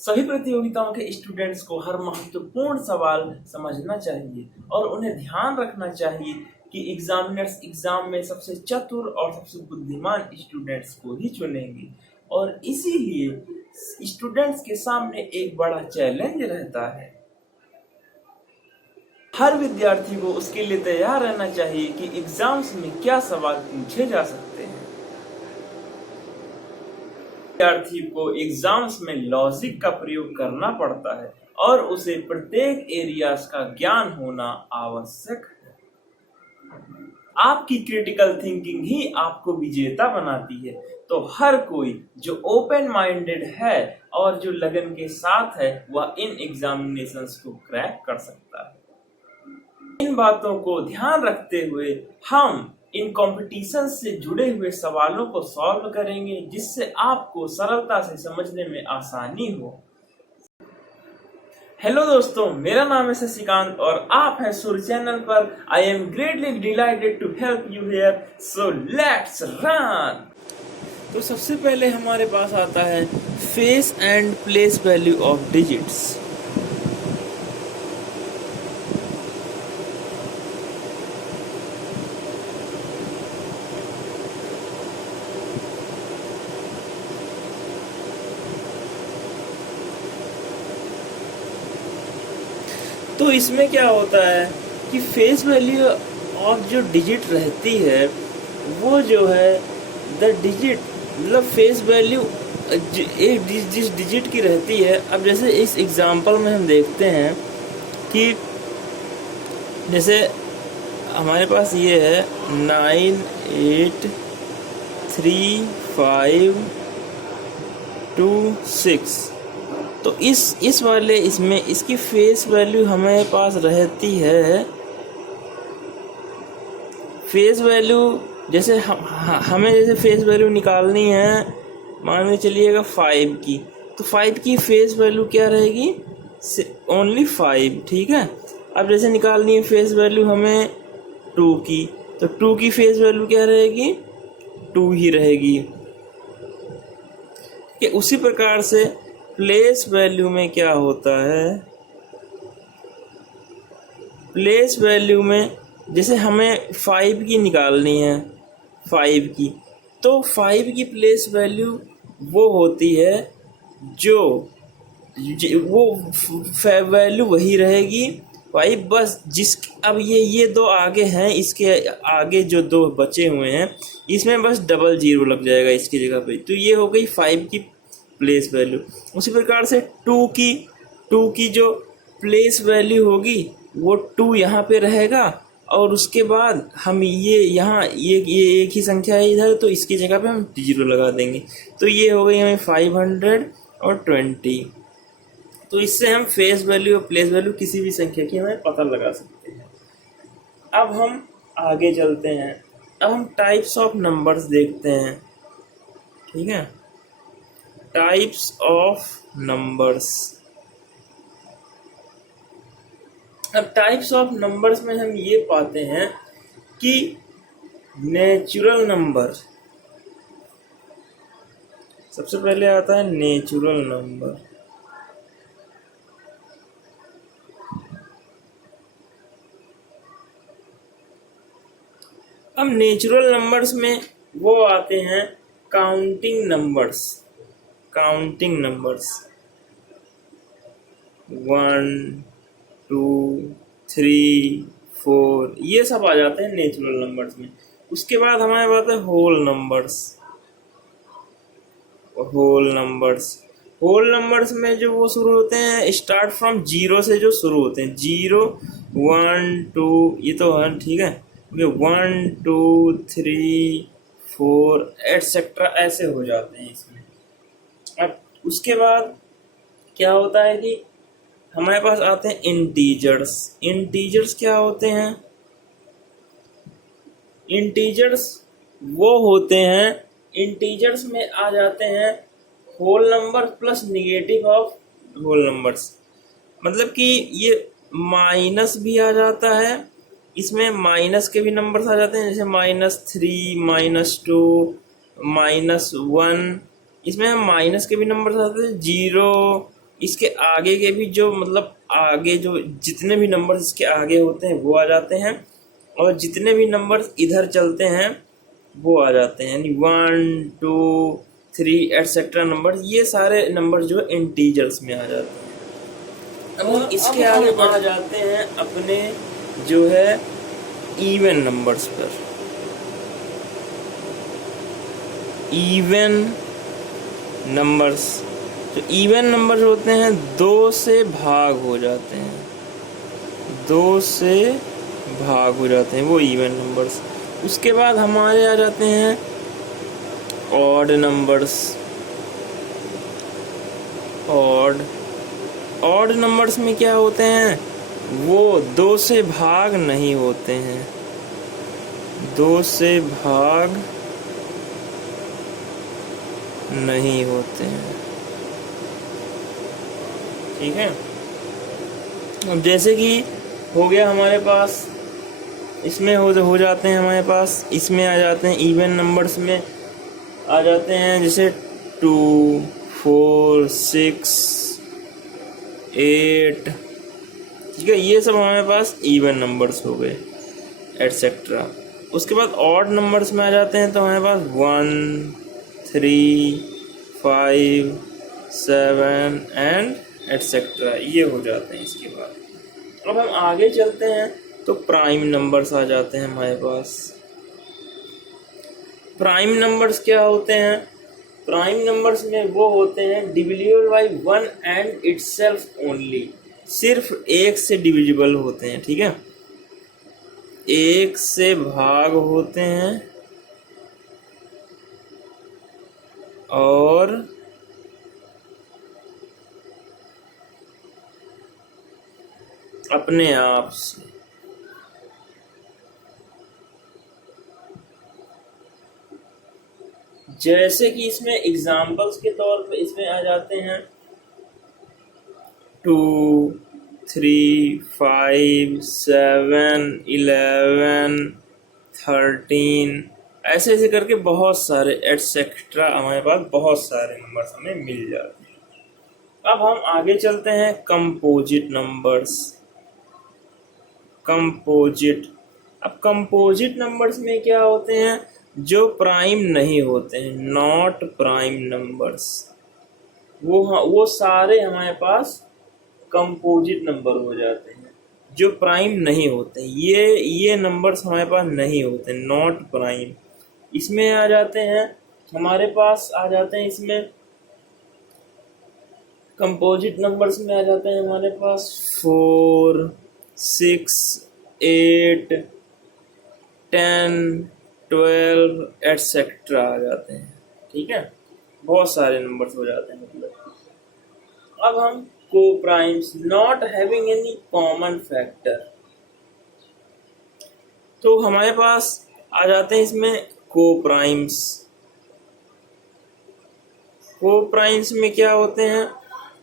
सभी प्रतियोगिताओं के स्टूडेंट्स को हर महत्वपूर्ण सवाल समझना चाहिए और उन्हें ध्यान रखना चाहिए कि एग्जामिनर्स एग्जाम में सबसे चतुर और सबसे बुद्धिमान स्टूडेंट्स को ही चुनेंगे और इसीलिए स्टूडेंट्स के सामने एक बड़ा चैलेंज रहता है। हर विद्यार्थी को उसके लिए तैयार रहना चाहिए कि एग्जाम्स में क्या सवाल पूछे जा सकते हैं। विद्यार्थी को एग्जाम्स में लॉजिक का प्रयोग करना पड़ता है और उसे प्रत्येक एरियाज का ज्ञान होना आवश्यक है। आपकी क्रिटिकल थिंकिंग ही आपको विजेता बनाती है, तो हर कोई जो ओपन माइंडेड है और जो लगन के साथ है वह इन एग्जामिनेशंस को क्रैक कर सकता है। इन बातों को ध्यान रखते हुए हम इन कॉम्पिटिशन से जुड़े हुए सवालों को सॉल्व करेंगे जिससे आपको सरलता से समझने में आसानी हो। हेलो दोस्तों, मेरा नाम है शशिकांत और आप हैं सूर्य चैनल पर। I am greatly delighted to help you here, so let's run. तो सबसे पहले हमारे पास आता है face and place value of digits. तो इसमें क्या होता है कि फेस वैल्यू ऑफ जो डिजिट रहती है वो जो है द डिजिट मतलब फेस वैल्यू एक जिस डिजिट की रहती है। अब जैसे इस एग्जांपल में हम देखते हैं कि जैसे हमारे पास ये है 9 8 3 5 2 6। तो इस वाले इसमें इसकी फेस वैल्यू हमारे पास रहती है। फेस वैल्यू जैसे हमें जैसे फेस वैल्यू निकालनी है, मान के चलिएगा 5 की, तो 5 की फेस वैल्यू क्या रहेगी? ओनली 5, ठीक है। अब जैसे निकालनी है फेस वैल्यू हमें 2 की, तो 2 की फेस वैल्यू क्या रहेगी? 2 ही रहेगी। कि उसी प्रकार से प्लेस वैल्यू में क्या होता है, प्लेस वैल्यू में जैसे हमें 5 की निकालनी है, 5 की, तो 5 की प्लेस वैल्यू वो होती है जो वो वैल्यू वही रहेगी 5, बस जिस अब ये दो आगे हैं, इसके आगे जो दो बचे हुए हैं इसमें बस डबल जीरो लग जाएगा इसकी जगह पे, तो ये हो गई 5 की प्लेस वैल्यू। उसी प्रकार से 2 की जो प्लेस वैल्यू होगी वो 2 यहाँ पे रहेगा और उसके बाद हम ये यहाँ ये एक ही संख्या है इधर, तो इसकी जगह पे हम 0 लगा देंगे, तो ये हो गई हमें 520। तो इससे हम फेस वैल्यू और प्लेस वैल्यू किसी भी संख्या की हमें पता लगा सकते हैं। अब हम आगे चलते हैं, अब हम टाइप्स ऑफ नंबर्स देखते हैं, ठीक है। Types of numbers. अब टाइप्स ऑफ नंबर्स में हम ये पाते हैं कि नेचुरल नंबर, सबसे पहले आता है नेचुरल नंबर। अब नेचुरल नंबर्स में वो आते हैं काउंटिंग नंबर्स। 1 2 3 4 ये सब आ जाते हैं नेचुरल नंबर्स में। उसके बाद हमारे पास है होल नंबर्स में जो वो शुरू होते हैं स्टार्ट फ्रॉम 0 से, जो शुरू होते हैं 0 1 2, ये तो है, ठीक है। 1 2 3 4 एटसेट्रा ऐसे हो जाते हैं इसमें। अब उसके बाद क्या होता है कि हमारे पास आते हैं इंटीजर्स क्या होते हैं? इंटीजर्स वो होते हैं, इंटीजर्स में आ जाते हैं whole number plus negative of whole numbers, मतलब कि ये माइनस भी आ जाता है, इसमें माइनस के भी नंबर्स आ जाते हैं, जैसे -3 -2 -1, इसमें हम माइनस के भी नंबर आते हैं 0 इसके आगे के भी जो मतलब आगे जो जितने भी नंबर्स इसके आगे होते हैं वो आ जाते हैं, और जितने भी नंबर्स इधर चलते हैं वो आ जाते हैं, यानी 1 2 3 एटसेट्रा नंबर, ये सारे नंबर जो इंटीजर्स में आ जाते हैं। अब हम इसके आगे बढ़ जाते हैं अपने जो है इवन नंबर्स पर। इवन नंबर्स, जो इवन नंबर्स होते हैं 2 से भाग हो जाते हैं, 2 से भाग हो जाते हैं वो इवन नंबर्स। उसके बाद हमारे आ जाते हैं ऑड नंबर्स। ऑड नंबर्स में क्या होते हैं, वो 2 से भाग नहीं होते हैं, 2 से भाग नहीं होते हैं, ठीक है। अब जैसे कि हो गया हमारे पास, इसमें हो जाते हैं हमारे पास, इसमें आ जाते हैं इवन नंबर्स में आ जाते हैं, जैसे 2 4 6 8, ठीक है, ये सब हमारे पास इवन नंबर्स हो गए एटसेट्रा। उसके बाद ऑड नंबर्स में आ जाते हैं तो हमारे पास 1 3 5 7 एंड एटसेट्रा, ये हो जाते हैं। इसके बाद अब हम आगे चलते हैं तो प्राइम नंबर्स आ जाते हैं हमारे पास। प्राइम नंबर्स क्या होते हैं, प्राइम नंबर्स में वो होते हैं divisible by 1 and itself only, सिर्फ 1 से डिविजिबल होते हैं, ठीक है, 1 से भाग होते हैं और अपने आप से। जैसे कि इसमें एग्जाम्पल्स के तौर पे इसमें आ जाते हैं 2 3 5 7 11 13, ऐसे ऐसे करके बहुत सारे एटसेट्रा हमारे पास बहुत सारे नंबर्स हमें मिल जाते हैं। अब हम आगे चलते हैं कंपोजिट नंबर्स। कंपोजिट, अब कंपोजिट नंबर्स में क्या होते हैं, जो प्राइम नहीं होते हैं, नॉट प्राइम नंबर्स, वो सारे हमारे पास कंपोजिट नंबर हो जाते हैं, जो प्राइम नहीं होते, ये नंबर्स हमारे पास नहीं होते, नॉट प्राइम। इसमें आ जाते हैं हमारे पास, आ जाते हैं इसमें कंपोजिट नंबर्स में आ जाते हैं हमारे पास 4 6 8 10 12 एटसेट्रा आ जाते हैं, ठीक है, बहुत सारे नंबर्स हो जाते हैं। मतलब अब हम को primes not having any common factor, तो हमारे पास आ जाते हैं इसमें को प्राइम्स। को प्राइम्स में क्या होते हैं,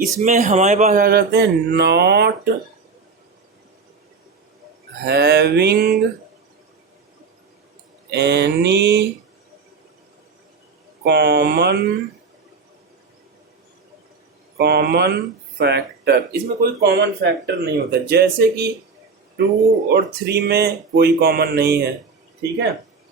इसमें हमारे पास आ जाते हैं not having any common factor, इसमें कोई कॉमन फैक्टर नहीं होता, जैसे कि 2 और 3 में कोई कॉमन नहीं है, ठीक है।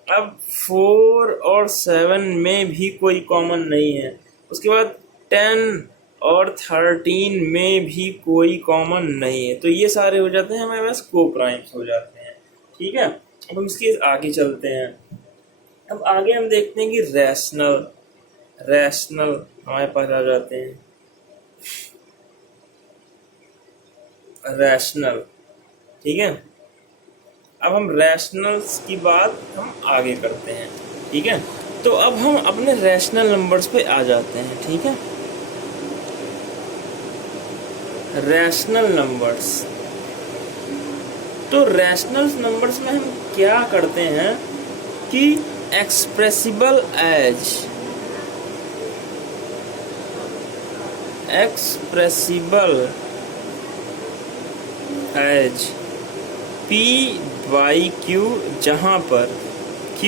अब 4 और 7 में भी कोई कॉमन नहीं है। उसके बाद 10 और 13 में भी कोई कॉमन नहीं है, तो ये सारे हो जाते हैं हमारे पास को प्राइम्स हो जाते हैं, ठीक है। अब हम इसके आगे चलते हैं। अब आगे हम देखते हैं कि रैशनल हमारे पास आ जाते हैं, रैशनल, ठीक है। अब हम रैशनल्स की बात हम आगे करते हैं, ठीक है। तो अब हम अपने रैशनल नंबर्स पे आ जाते हैं, ठीक है। रैशनल नंबर्स, तो रैशनल नंबर्स में हम क्या करते हैं कि expressible as P by Q, जहाँ पर Q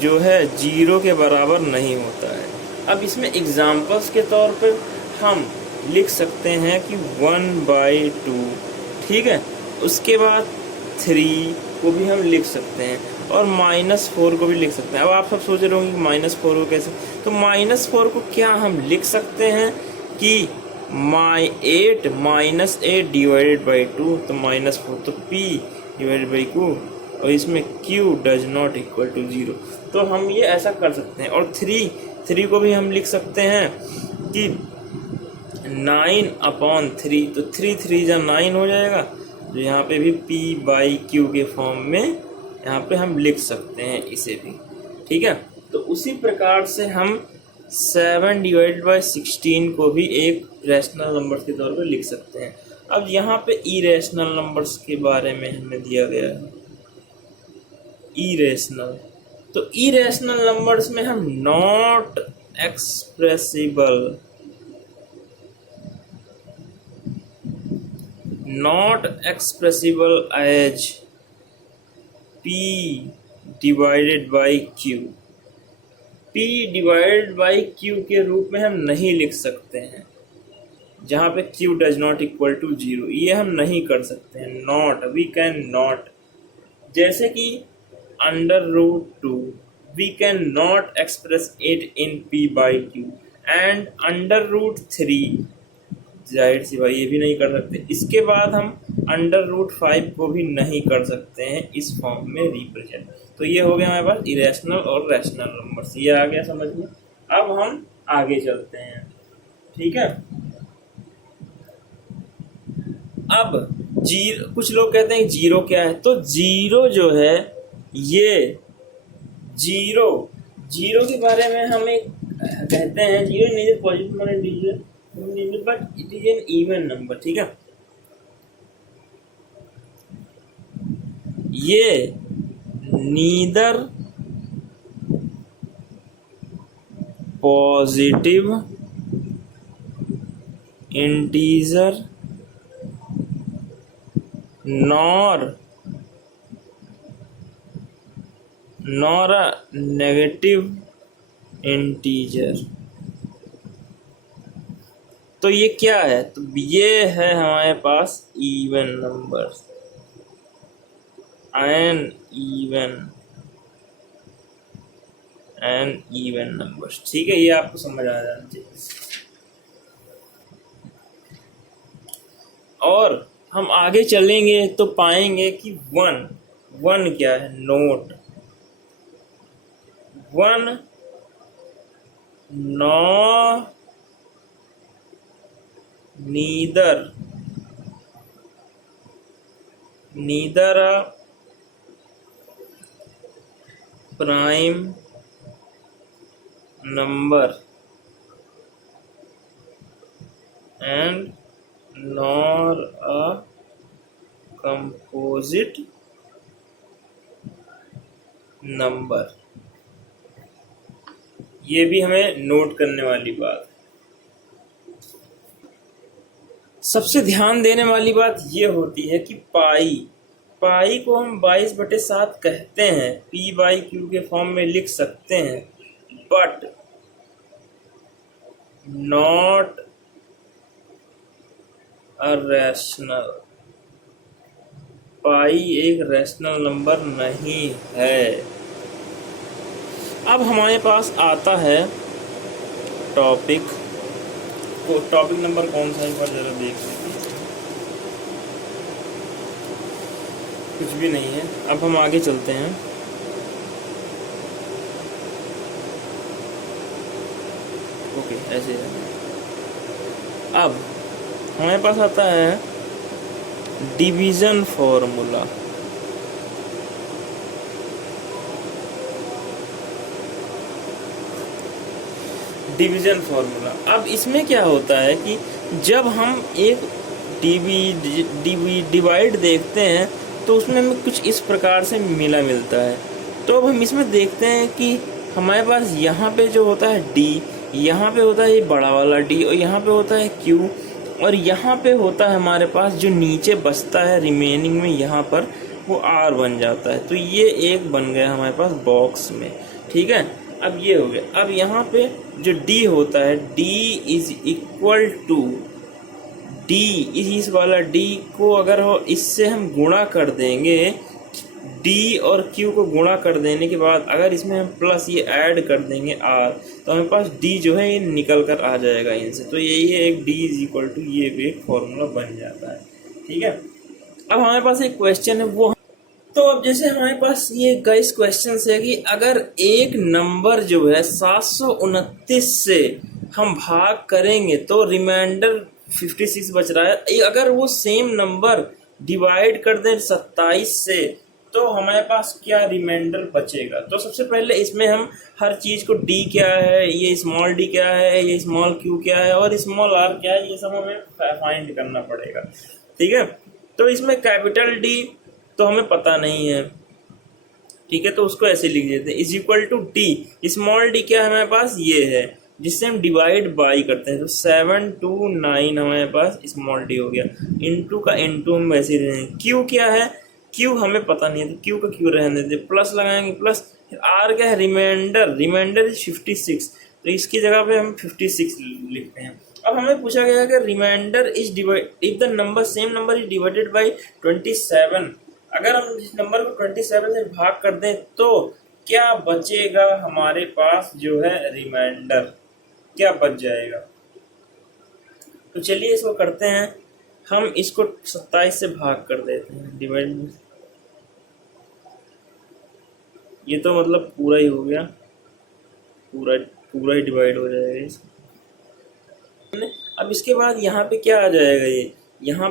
जो है 0 के बराबर नहीं होता है। अब इसमें एग्जाम्पल्स के तौर पे हम लिख सकते हैं कि 1/2, ठीक है। उसके बाद 3 को भी हम लिख सकते हैं और -4 को भी लिख सकते हैं। अब आप सब सोच रहे होंगे कि -4 को कैसे, तो -4 को क्या हम लिख सकते हैं कि 8 -8 डिवाइडेड बाई 2, तो -4, तो P डिवाइडेड बाई Q, और इसमें Q does not equal to 0। तो हम ये ऐसा कर सकते हैं। और 3 को भी हम लिख सकते हैं कि 9/3, तो 3 जा 9 हो जाएगा। तो यहाँ पे भी P/Q के फॉर्म में यहाँ पे हम लिख सकते हैं इसे भी, ठीक है। तो उसी प्रकार से हम 7 डिवाइडेड बाई 16 को भी एक रैशनल नंबर के तौर पे लिख सकते हैं। अब यहाँ पे इरेशनल नंबर्स के बारे में हमें दिया गया है, इरेशनल। तो इरेशनल नंबर्स में हम not expressible as P divided by Q, P divided by Q के रूप में हम नहीं लिख सकते हैं, जहाँ पे Q does not equal to 0, ये हम नहीं कर सकते हैं। नॉट, वी कैन नॉट, जैसे कि √2, we can not express it in P/Q, and √3, जाहिर सी भाई ये भी नहीं कर सकते। इसके बाद हम √5 को भी नहीं कर सकते हैं इस फॉर्म में रिप्रेजेंट। तो ये हो गया हमारे पास इरेशनल और रैशनल नंबर्स, ये आ गया समझ में। अब हम आगे चलते हैं, ठीक है। अब जीरो, कुछ लोग कहते हैं जीरो क्या है, तो जीरो जो है, ये जीरो के बारे में हम एक कहते हैं, zero neither positive not integer but it is an even number, ठीक है। ये neither positive integer nor a negative integer. तो ये क्या है, तो ये है हमारे पास even numbers, an even numbers, ठीक है। ये आपको समझ आ जाना चाहिए। और हम आगे चलेंगे तो पाएंगे कि वन क्या है, नोट, 1 नॉ neither a prime number and nor a composite number. ये भी हमें नोट करने वाली बात। सबसे ध्यान देने वाली बात ये होती है कि पाई को हम 22/7 कहते हैं, P/Q के फॉर्म में लिख सकते हैं, बट नॉट अ रैशनल। पाई एक रैशनल नंबर नहीं है। अब हमारे पास आता है टॉपिक नंबर कौन सा है, एक बार जरा देख लीजिए। कुछ भी नहीं है। अब हम आगे चलते हैं। ओके, ऐसे है। अब हमारे पास आता है डिवीजन फॉर्मूला। डिवीजन फॉर्मूला, अब इसमें क्या होता है कि जब हम एक डिवाइड देखते हैं तो उसमें हमें कुछ इस प्रकार से मिलता है। तो अब हम इसमें देखते हैं कि हमारे पास यहाँ पे जो होता है D, यहाँ पे होता है ये बड़ा वाला D, और यहाँ पे होता है Q, और यहाँ पे होता है हमारे पास जो नीचे बचता है रिमेनिंग में, यहाँ पर वो R बन जाता है। तो ये एक बन गया हमारे पास बॉक्स में, ठीक है। अब ये हो गया। अब यहाँ पे जो D होता है, D is equal to D, इस वाला डी को अगर हो इससे हम गुणा कर देंगे, डी और क्यू को गुणा कर देने के बाद अगर इसमें हम प्लस ये ऐड कर देंगे आर, तो हमारे पास डी जो है ये निकल कर आ जाएगा इनसे। तो यही है एक डी इज इक्वल टू, ये भी एक फॉर्मूला बन जाता है। ठीक है, अब हमारे पास एक क्वेश्चन है वो, तो अब जैसे हमारे पास ये गाइस क्वेश्चन है कि अगर एक नंबर जो है 729 से हम भाग करेंगे तो रिमाइंडर 56 बच रहा है, अगर वो सेम नंबर डिवाइड कर दें 27 से तो हमारे पास क्या रिमाइंडर बचेगा। तो सबसे पहले इसमें हम हर चीज को डी क्या है, ये स्मॉल डी क्या है, ये स्मॉल क्यू क्या है और स्मॉल आर क्या है, ये सब हमें फाइंड करना पड़ेगा। ठीक है, तो इसमें कैपिटल डी तो हमें पता नहीं है, ठीक है, तो उसको ऐसे लिख देते हैं, is equal to D, small D क्या है हमारे पास ये है जिससे हम डिवाइड बाई करते हैं, तो 729 हमारे पास स्मॉल डी हो गया, इनटू का इनटू हम वैसे ही रहेंगे। क्यू क्या है, क्यू हमें पता नहीं है तो क्यू का क्यू रहने देते, प्लस लगाएंगे प्लस, आर क्या है रिमाइंडर, रिमाइंडर इज 56, तो इसकी जगह पे हम 56 लिखते हैं। अब हमें पूछा गया कि reminder is divide if the number same number is divided by 27, अगर हम इस नंबर को 27 से भाग कर दें तो क्या बचेगा हमारे पास जो है रिमाइंडर, क्या बच जाएगा। तो चलिए इसको करते हैं, हम इसको 27 से भाग कर देते हैं डिवाइड में, ये तो मतलब पूरा ही हो गया, पूरा ही डिवाइड हो जाएगा इसको। अब इसके बाद यहाँ पे क्या आ जाएगा, ये यहाँ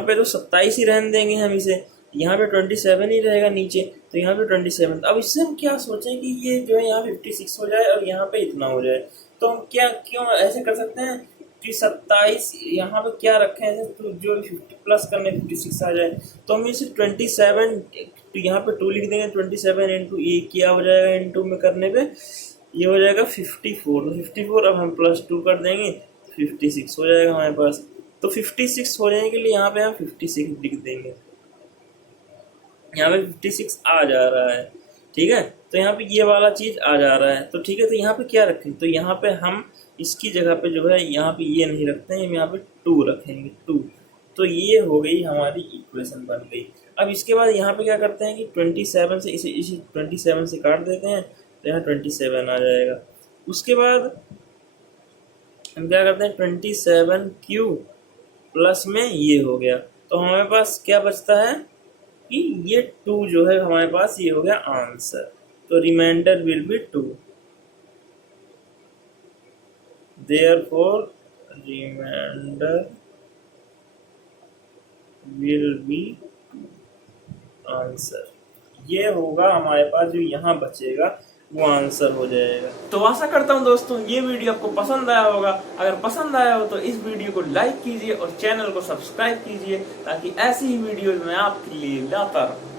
पे तो 27 ही रहने देंगे हम इसे, यहाँ पे 27 ही रहेगा नीचे, तो यहाँ पे 27। अब इससे हम क्या सोचें कि ये जो है यहाँ 56 हो जाए और यहाँ पे इतना हो जाए, तो हम क्यों ऐसे कर सकते हैं कि 27 यहाँ पे क्या रखें ऐसे, तो जो 50 प्लस करने 56 आ जाए, तो हम इसे 27, तो यहाँ पे 2 लिख देंगे, 27 इंटू ये क्या हो जाएगा, इंटू में करने पे ये हो जाएगा 54, 54 अब हम प्लस 2 कर देंगे 56 हो जाएगा हमारे पास। तो 56 हो जाने के लिए यहाँ पे हम 56 लिख देंगे, यहाँ पे 56 आ जा रहा है। ठीक है, तो यहाँ पे ये वाला चीज आ जा रहा है, तो ठीक है, तो यहाँ पे क्या रखें, तो यहाँ पे हम इसकी जगह पे जो है यहाँ पे ये नहीं रखते हैं, यहाँ पे 2 रखेंगे 2, तो ये हो गई हमारी इक्वेशन बन गई। अब इसके बाद यहाँ पे क्या करते हैं कि 27 से इसे 27 से काट देते हैं, तो यहाँ 27 आ जाएगा। उसके बाद हम क्या करते हैं 27 क्यू प्लस में ये हो गया, तो हमारे पास क्या बचता है कि ये 2 जो है हमारे पास ये हो गया आंसर, तो reminder will be 2, therefore reminder will be answer, ये होगा हमारे पास जो यहाँ बचेगा वो आंसर हो जाएगा। तो आशा करता हूँ दोस्तों ये वीडियो आपको पसंद आया होगा, अगर पसंद आया हो तो इस वीडियो को लाइक कीजिए और चैनल को सब्सक्राइब कीजिए ताकि ऐसी ही वीडियो मैं आपके लिए लाता रहूं।